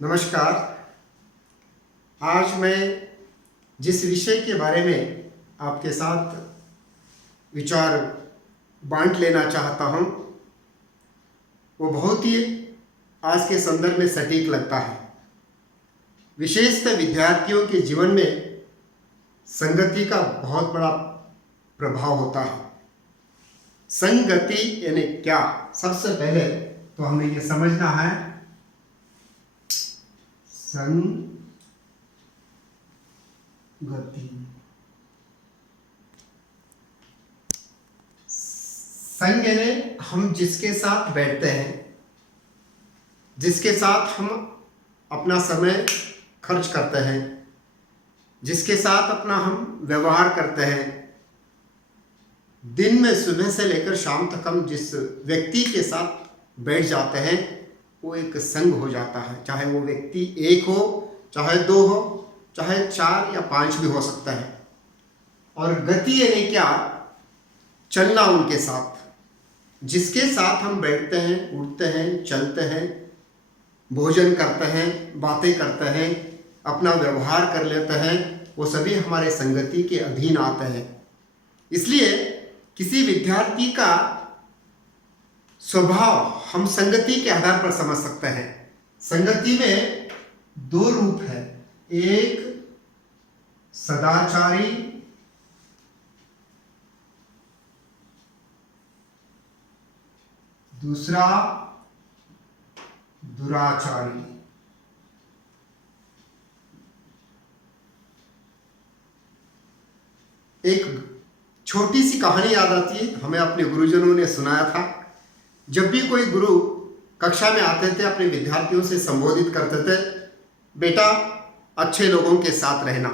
नमस्कार। आज मैं जिस विषय के बारे में आपके साथ विचार बांट लेना चाहता हूँ वो बहुत ही आज के संदर्भ में सटीक लगता है। विशेषतः विद्यार्थियों के जीवन में संगति का बहुत बड़ा प्रभाव होता है। संगति यानी क्या? सबसे पहले तो हमें ये समझना है संगति। संग यानी हम जिसके साथ बैठते हैं, जिसके साथ हम अपना समय खर्च करते हैं, जिसके साथ अपना हम व्यवहार करते हैं, दिन में सुबह से लेकर शाम तक हम जिस व्यक्ति के साथ बैठ जाते हैं वो एक संग हो जाता है। चाहे वो व्यक्ति एक हो, चाहे दो हो, चाहे 4 या 5 भी हो सकता है। और गति यानी क्या? चलना उनके साथ, जिसके साथ हम बैठते हैं, उठते हैं, चलते हैं, भोजन करते हैं, बातें करते हैं, अपना व्यवहार कर लेते हैं, वो सभी हमारे संगति के अधीन आते हैं। इसलिए किसी विद्यार्थी का स्वभाव हम संगति के आधार पर समझ सकते हैं। संगति में 2 रूप है, एक सदाचारी, दूसरा दुराचारी। एक छोटी सी कहानी याद आती है, हमें अपने गुरुजनों ने सुनाया था। जब भी कोई गुरु कक्षा में आते थे, अपने विद्यार्थियों से संबोधित करते थे, बेटा अच्छे लोगों के साथ रहना,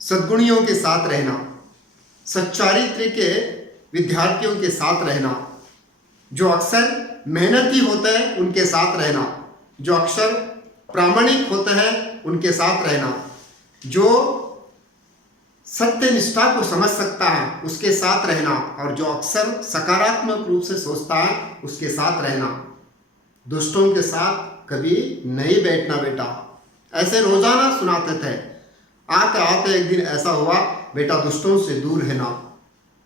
सद्गुणियों के साथ रहना, सच्चारित्र के विद्यार्थियों के साथ रहना, जो अक्सर मेहनती होते हैं उनके साथ रहना, जो अक्सर प्रामाणिक होते हैं उनके साथ रहना, जो सत्य निष्ठा को समझ सकता है उसके साथ रहना, और जो अक्सर सकारात्मक रूप से सोचता है उसके साथ रहना। दुष्टों के साथ कभी नहीं बैठना बेटा, ऐसे रोजाना सुनाते थे। आते आते एक दिन ऐसा हुआ, बेटा दुष्टों से दूर रहना,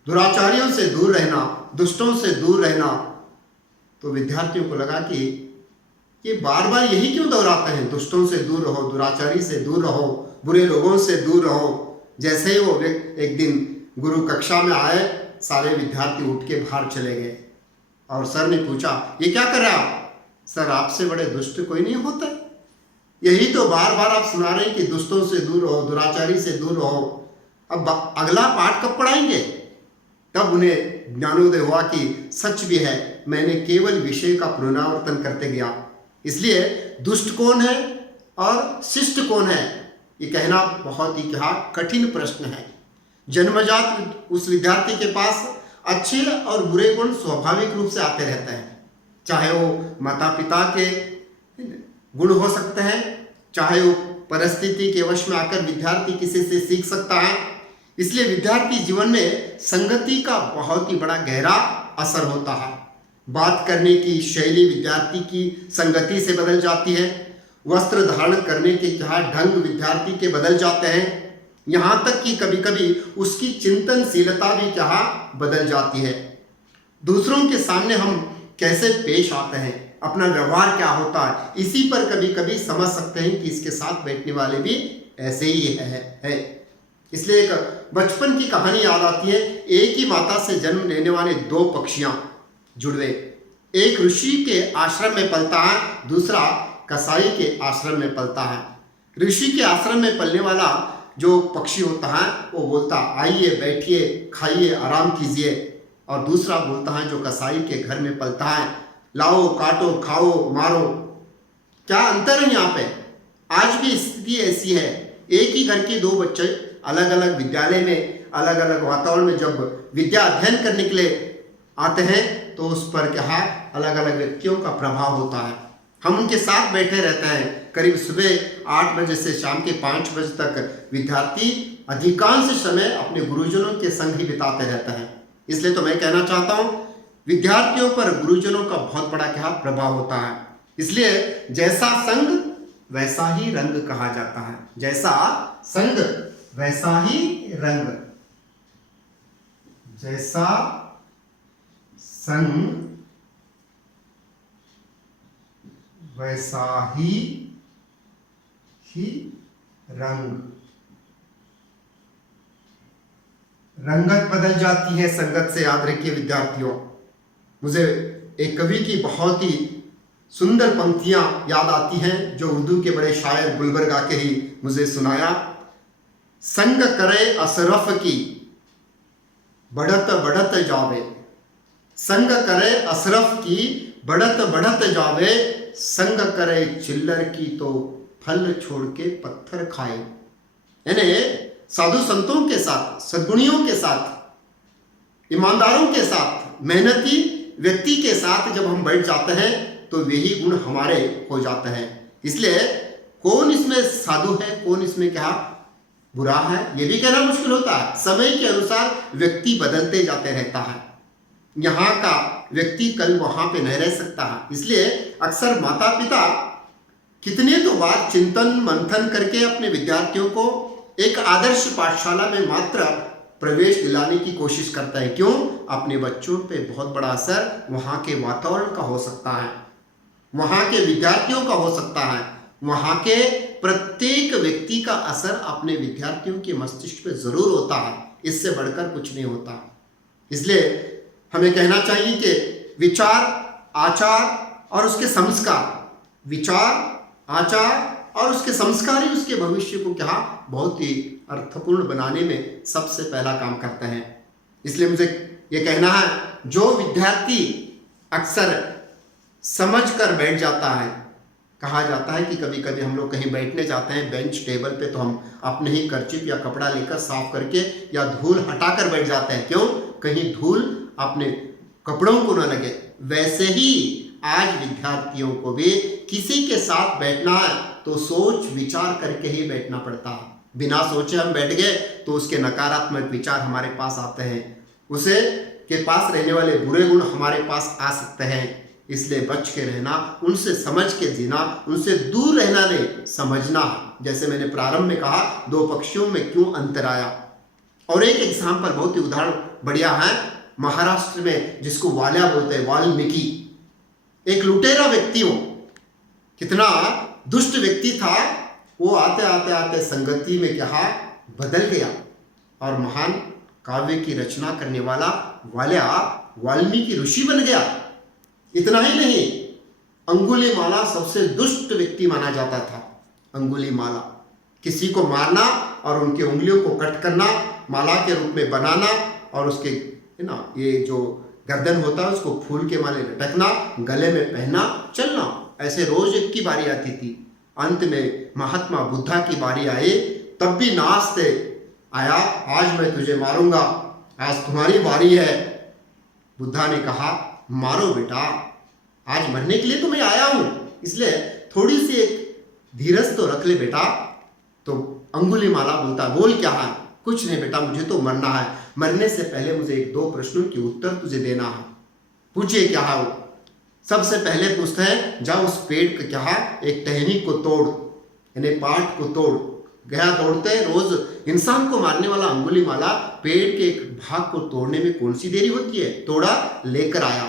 दुराचारियों से दूर रहना, दुष्टों से दूर रहना। तो विद्यार्थियों को लगा कि ये बार बार यही क्यों दोहराते हैं, दुष्टों से दूर रहो, दुराचारी से दूर रहो, बुरे लोगों से दूर रहो। जैसे ही वो एक दिन गुरु कक्षा में आए, सारे विद्यार्थी उठ के बाहर चले गए और सर ने पूछा, ये क्या कर रहे हैं आप? सर आपसे बड़े दुष्ट कोई नहीं होता, यही तो बार बार आप सुना रहे हैं कि दुष्टों से दूर रहो, दुराचारी से दूर रहो। अब अगला पाठ कब पढ़ाएंगे? तब उन्हें ज्ञानोदय हुआ कि सच भी है, मैंने केवल विषय का पुनरावर्तन करते गया। इसलिए दुष्ट कौन है और शिष्ट कौन है, ये कहना बहुत ही कठिन प्रश्न है। जन्मजात उस विद्यार्थी के पास अच्छे और बुरे गुण स्वाभाविक रूप से आते रहते हैं, चाहे वो माता पिता के गुण हो सकते हैं, चाहे वो परिस्थिति के वश में आकर विद्यार्थी किसी से सीख सकता है। इसलिए विद्यार्थी जीवन में संगति का बहुत ही बड़ा गहरा असर होता है। बात करने की शैली विद्यार्थी की संगति से बदल जाती है, वस्त्र धारण करने के ढंग विद्यार्थी के बदल जाते हैं, यहाँ तक कि कभी कभी उसकी चिंतनशीलता भी बदल जाती है। दूसरों के सामने हम कैसे पेश आते हैं, अपना व्यवहार क्या होता है, इसी पर कभी कभी समझ सकते हैं कि इसके साथ बैठने वाले भी ऐसे ही है। इसलिए एक बचपन की कहानी याद आती है। एक ही माता से जन्म लेने वाले 2 पक्षियां जुड़वे, एक ऋषि के आश्रम में पलता है, दूसरा कसाई के आश्रम में पलता है। ऋषि के आश्रम में पलने वाला जो पक्षी होता है वो बोलता, आइए बैठिए, खाइए, आराम कीजिए। और दूसरा बोलता है जो कसाई के घर में पलता है, लाओ, काटो, खाओ, मारो। क्या अंतर है यहाँ पे? आज भी स्थिति ऐसी है। एक ही घर के 2 बच्चे अलग अलग विद्यालय में, अलग अलग वातावरण में जब विद्या अध्ययन करने के लिए आते हैं तो उस पर अलग अलग व्यक्तियों का प्रभाव होता है। हम उनके साथ बैठे रहते हैं। करीब सुबह 8 बजे से शाम के 5 बजे तक विद्यार्थी अधिकांश समय अपने गुरुजनों के संग ही बिताते रहते हैं। इसलिए तो मैं कहना चाहता हूँ विद्यार्थियों पर गुरुजनों का बहुत बड़ा प्रभाव होता है। इसलिए जैसा संग वैसा ही रंग कहा जाता है। जैसा संग वैसा ही रंग। जैसा संग वैसा ही रंग। रंगत बदल जाती है संगत से, याद रखिए विद्यार्थियों। मुझे एक कवि की बहुत ही सुंदर पंक्तियां याद आती हैं जो उर्दू के बड़े शायर गुलबर्ग आके ही मुझे सुनाया। संग करे अशरफ की बढ़त बढ़त जावे, संग करे अशरफ की बढ़त बढ़त जावे, संग करे चिल्लर की तो फल छोड़ के पत्थर खाए। यानी साधु संतों के साथ, सद्गुणियों के साथ, ईमानदारों के साथ, मेहनती व्यक्ति के साथ जब हम बैठ जाते हैं तो वही गुण हमारे हो जाते हैं। इसलिए कौन इसमें साधु है, कौन इसमें क्या बुरा है, ये भी कहना मुश्किल होता है। समय के अनुसार व्यक्ति बदलते जाते रहता है। यहाँ का व्यक्ति कल वहां पे नहीं रह सकता है। इसलिए अक्सर माता पिता कितने तो बार चिंतन मंथन करके अपने विद्यार्थियों को एक आदर्श पाठशाला में मात्र प्रवेश दिलाने की कोशिश करता है। क्यों? अपने बच्चों पे बहुत बड़ा असर वहाँ के वातावरण का हो सकता है, वहाँ के विद्यार्थियों का हो सकता है, वहाँ के प्रत्येक व्यक्ति का असर अपने विद्यार्थियों के मस्तिष्क पे जरूर होता है। इससे बढ़कर कुछ नहीं होता। इसलिए हमें कहना चाहिए कि विचार, आचार और उसके संस्कार, विचार, आचार और उसके संस्कार ही उसके भविष्य को क्या बहुत ही अर्थपूर्ण बनाने में सबसे पहला काम करते हैं। इसलिए मुझे ये कहना है, जो विद्यार्थी अक्सर समझ कर बैठ जाता है, कहा जाता है कि कभी कभी हम लोग कहीं बैठने जाते हैं बेंच टेबल पे तो हम अपने ही कर्चिप या कपड़ा लेकर साफ करके या धूल हटाकर बैठ जाते हैं। क्यों? कहीं धूल अपने कपड़ों को न लगे। वैसे ही आज विद्यार्थियों को भी किसी के साथ बैठना है तो सोच विचार करके ही बैठना पड़ता है। बिना सोचे हम बैठ गए तो उसके नकारात्मक विचार हमारे पास आते हैं, उसे के पास रहने वाले बुरे गुण हमारे पास आ सकते हैं। इसलिए बच के रहना, उनसे समझ के जीना, उनसे दूर रहना नहीं, समझना। जैसे मैंने प्रारंभ में कहा, दो पक्षियों में क्यों अंतर आया। और एक एग्जाम्पल बहुत ही उदाहरण बढ़िया है, महाराष्ट्र में जिसको वाल्या बोलते हैं, वाल्मीकि, एक लुटेरा व्यक्ति हो, कितना दुष्ट व्यक्ति था वो, आते आते आते संगति में क्या बदल गया और महान काव्य की रचना करने वाला वाल्या वाल्मीकि ऋषि बन गया। इतना ही नहीं, अंगुलीमाला सबसे दुष्ट व्यक्ति माना जाता था। अंगुलीमाला, किसी को मारना और उनकी उंगलियों को कट करना, माला के रूप में बनाना और उसके ये जो गर्दन होता है उसको फूल के माले लटकना, गले में पहनना, चलना। ऐसे रोज एक की बारी आती थी। अंत में महात्मा बुद्धा की बारी आई, तब भी नाचते आया, आज मैं तुझे मारूंगा, आज तुम्हारी बारी है। बुद्धा ने कहा, मारो बेटा, आज मरने के लिए तो मैं आया हूं, इसलिए थोड़ी सी एक धीरज तो रख ले बेटा। तो अंगुलीमाला बोलता, बोल क्या है? कुछ नहीं बेटा, मुझे तो मरना है, मरने से पहले मुझे एक दो प्रश्नों के उत्तर तुझे देना है। पूछिए क्या है वो? सबसे पहले पूछते हैं, जा उस पेड़ का क्या है, एक टहनी को तोड़, यानी पाठ को तोड़। गया दौड़ते, रोज इंसान को मारने वाला अंगुलीमाला पेड़ के एक भाग को तोड़ने में कौन सी देरी होती है, तोड़ा, लेकर आया।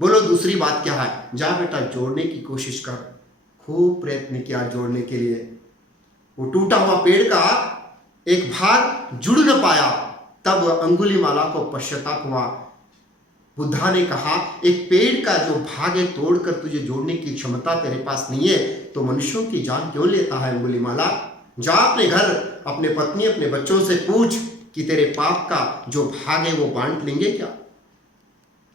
बोलो दूसरी बात क्या है? जा बेटा जोड़ने की कोशिश कर। खूब प्रयत्न किया जोड़ने के लिए, वो टूटा हुआ पेड़ का एक भाग जुड़ न पाया। तब अंगुलीमाला को पश्चाताप हुआ। बुद्धा ने कहा, एक पेड़ का जो भाग है तोड़कर तुझे जोड़ने की क्षमता तेरे पास नहीं है तो मनुष्यों की जान क्यों लेता है अंगुलीमाला? जा अपने घर, अपने पत्नी, अपने बच्चों से पूछ कि तेरे पाप का जो भाग है वो बांट लेंगे क्या?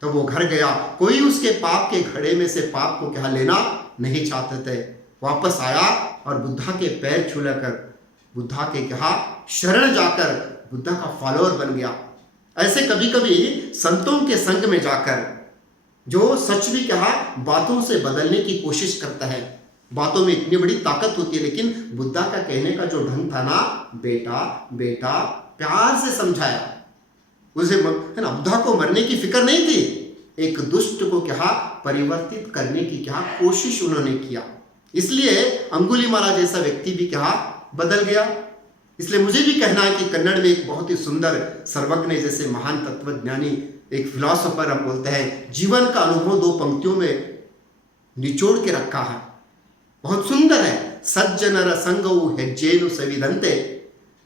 तो वो घर गया, कोई उसके पाप के घड़े में से पाप को क्या लेना नहीं चाहते थे। वापस आया और बुद्धा के पैर छू लेकर, बुद्धा के क्या शरण जाकर बुद्धा का फॉलोअर बन गया। ऐसे कभी कभी संतों के संग में जाकर जो सच भी क्या बातों से बदलने की कोशिश करता है। बातों में इतनी बड़ी ताकत होती है, लेकिन बुद्धा का कहने का जो ढंग था ना, बेटा बेटा, प्यार से समझाया उसे, है ना। बुद्धा को मरने की फिक्र नहीं थी, एक दुष्ट को क्या परिवर्तित करने की क्या कोशिश उन्होंने किया। इसलिए अंगुलीमाला जैसा व्यक्ति भी क्या बदल गया। इसलिए मुझे भी कहना है कि कन्नड़ में एक बहुत ही सुंदर सर्वज्ञ जैसे महान तत्वज्ञानी एक फिलोसोफर हम बोलते हैं, जीवन का अनुभव 2 पंक्तियों में निचोड़ के रखा है, बहुत सुंदर है। सज्जनर संगವು ಹೆಜ್ಜೇನು ಸವಿದಂತೆ,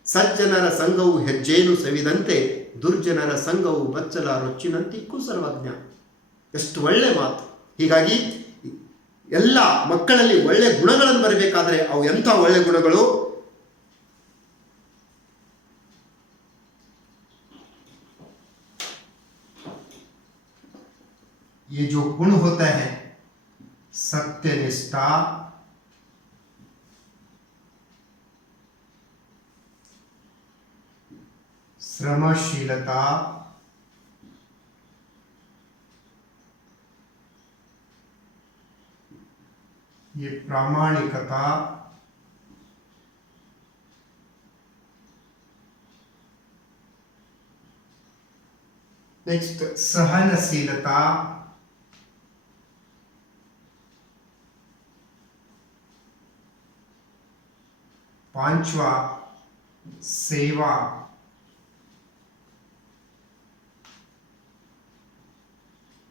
ಸಜ್ಜನರ ಸಂಗವು ಹೆಜ್ಜೇನು ಸವಿದಂತೆ, ದುರ್ಜನರ ಸಂಗವು ಬಚ್ಚಲ ರೊಚ್ಚಿನಂತಿಕ್ಕು ಸರ್ವಜ್ಞ. ಎಷ್ಟು ಒಳ್ಳೆ ಮಾತು. ಹೀಗಾಗಿ ಎಲ್ಲ ಮಕ್ಕಳಲ್ಲಿ ಒಳ್ಳೆ ಗುಣಗಳನ್ನು ಬರಬೇಕಾದ್ರೆ ಅವು ಎಂಥ ಒಳ್ಳೆ ಗುಣಗಳು? ये जो गुण होता है सत्यनिष्ठा, श्रमशीलता, ये प्रामाणिकता, नेक्स्ट सहनशीलता, पांचवा सेवा,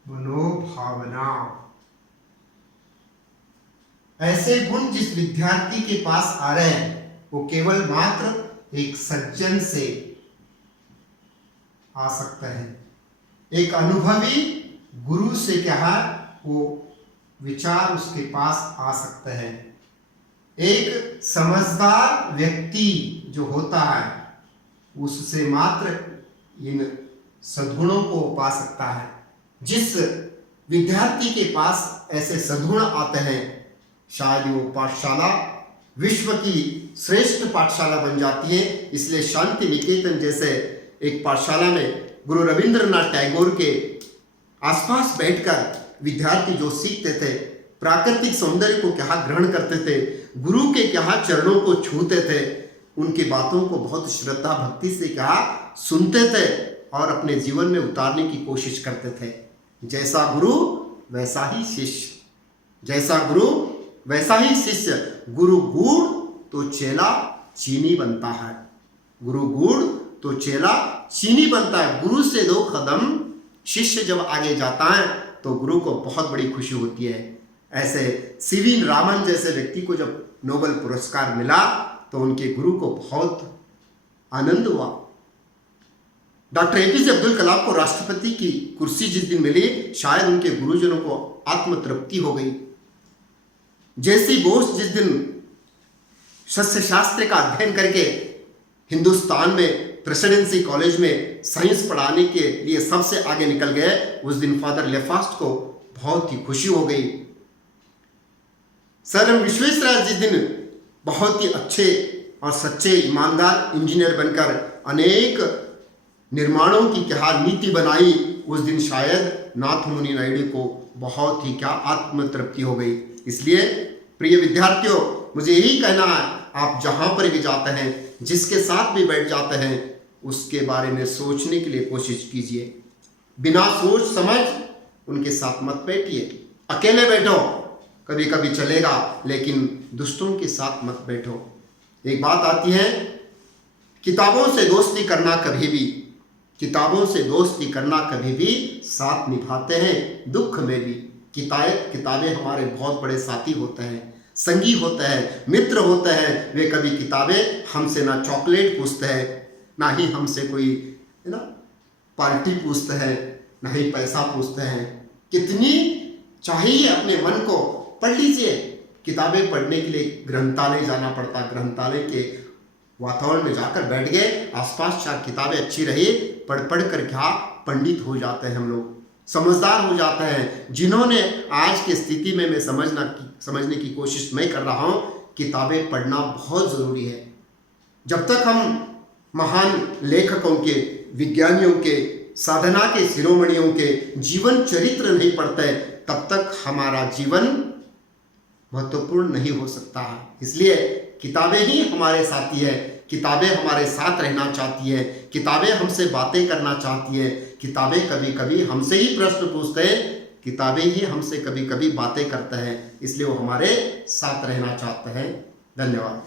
मनोभावना। ऐसे गुण जिस विद्यार्थी के पास आ रहे हैं वो केवल मात्र एक सज्जन से आ सकता है, एक अनुभवी गुरु से क्या है वो विचार उसके पास आ सकता है। एक समझदार व्यक्ति जो होता है उससे मात्र इन सद्गुणों को पा सकता है। जिस विद्यार्थी के पास ऐसे सद्गुण आते हैं शायद वो पाठशाला विश्व की श्रेष्ठ पाठशाला बन जाती है। इसलिए शांति निकेतन जैसे एक पाठशाला में गुरु रविंद्रनाथ टैगोर के आसपास बैठकर विद्यार्थी जो सीखते थे, प्राकृतिक सौंदर्य को क्या ग्रहण करते थे, गुरु के क्या चरणों को छूते थे, उनकी बातों को बहुत श्रद्धा भक्ति से क्या सुनते थे और अपने जीवन में उतारने की कोशिश करते थे। जैसा गुरु वैसा ही शिष्य, जैसा गुरु वैसा ही शिष्य। गुरु गुड़ तो चेला चीनी बनता है, गुरु गुड़ तो चेला चीनी बनता है। गुरु से 2 कदम शिष्य जब आगे जाता है तो गुरु को बहुत बड़ी खुशी होती है। ऐसे सीवी रामन जैसे व्यक्ति को जब नोबेल पुरस्कार मिला तो उनके गुरु को बहुत आनंद हुआ। डॉक्टर एपीजे अब्दुल कलाम को राष्ट्रपति की कुर्सी जिस दिन मिली शायद उनके गुरुजनों को आत्मतृप्ति हो गई। जेसी बोस जिस दिन सस्य शास्त्र का अध्ययन करके हिंदुस्तान में प्रेसिडेंसी कॉलेज में साइंस पढ़ाने के लिए सबसे आगे निकल गए, उस दिन फादर लेफास्ट को बहुत ही खुशी हो गई। सर एम विश्वेश्वरैया जिस दिन बहुत ही अच्छे और सच्चे ईमानदार इंजीनियर बनकर अनेक निर्माणों की क्या नीति बनाई, उस दिन शायद नाथमुनि नायडू को बहुत ही क्या आत्मतृप्ति हो गई। इसलिए प्रिय विद्यार्थियों, मुझे यही कहना है, आप जहाँ पर भी जाते हैं, जिसके साथ भी बैठ जाते हैं, उसके बारे में सोचने के लिए कोशिश कीजिए। बिना सोच समझ उनके साथ मत बैठिए। अकेले बैठो, कभी कभी चलेगा, लेकिन दुष्टों के साथ मत बैठो। एक बात आती है, किताबों से दोस्ती करना कभी भी, किताबों से दोस्ती करना कभी भी साथ निभाते हैं दुख में भी। किताबें हमारे बहुत बड़े साथी होते हैं, संगी होते हैं, मित्र होते हैं। वे कभी किताबें हमसे ना चॉकलेट पूछते हैं, ना ही हमसे कोई पार्टी पूछते हैं, ना ही पैसा पूछते हैं। कितनी चाहिए अपने मन को पढ़ लीजिए। किताबें पढ़ने के लिए ग्रंथालय जाना पड़ता, ग्रंथालय के वातावरण में जाकर बैठ गए, आसपास 4 किताबें अच्छी रही, पढ़ कर क्या पंडित हो जाते हैं हम लोग, समझदार हो जाते हैं। जिन्होंने आज की स्थिति में मैं समझने की कोशिश मैं कर रहा हूँ, किताबें पढ़ना बहुत ज़रूरी है। जब तक हम महान लेखकों के, विज्ञानियों के, साधना के शिरोमणियों के जीवन चरित्र नहीं पढ़ते, तब तक हमारा जीवन महत्वपूर्ण नहीं हो सकता है। इसलिए किताबें ही हमारे साथी है, किताबें हमारे साथ रहना चाहती है, किताबें हमसे बातें करना चाहती है, किताबें कभी कभी हमसे ही प्रश्न पूछते हैं, किताबें ही हमसे कभी कभी बातें करते हैं, इसलिए वो हमारे साथ रहना चाहते हैं। धन्यवाद।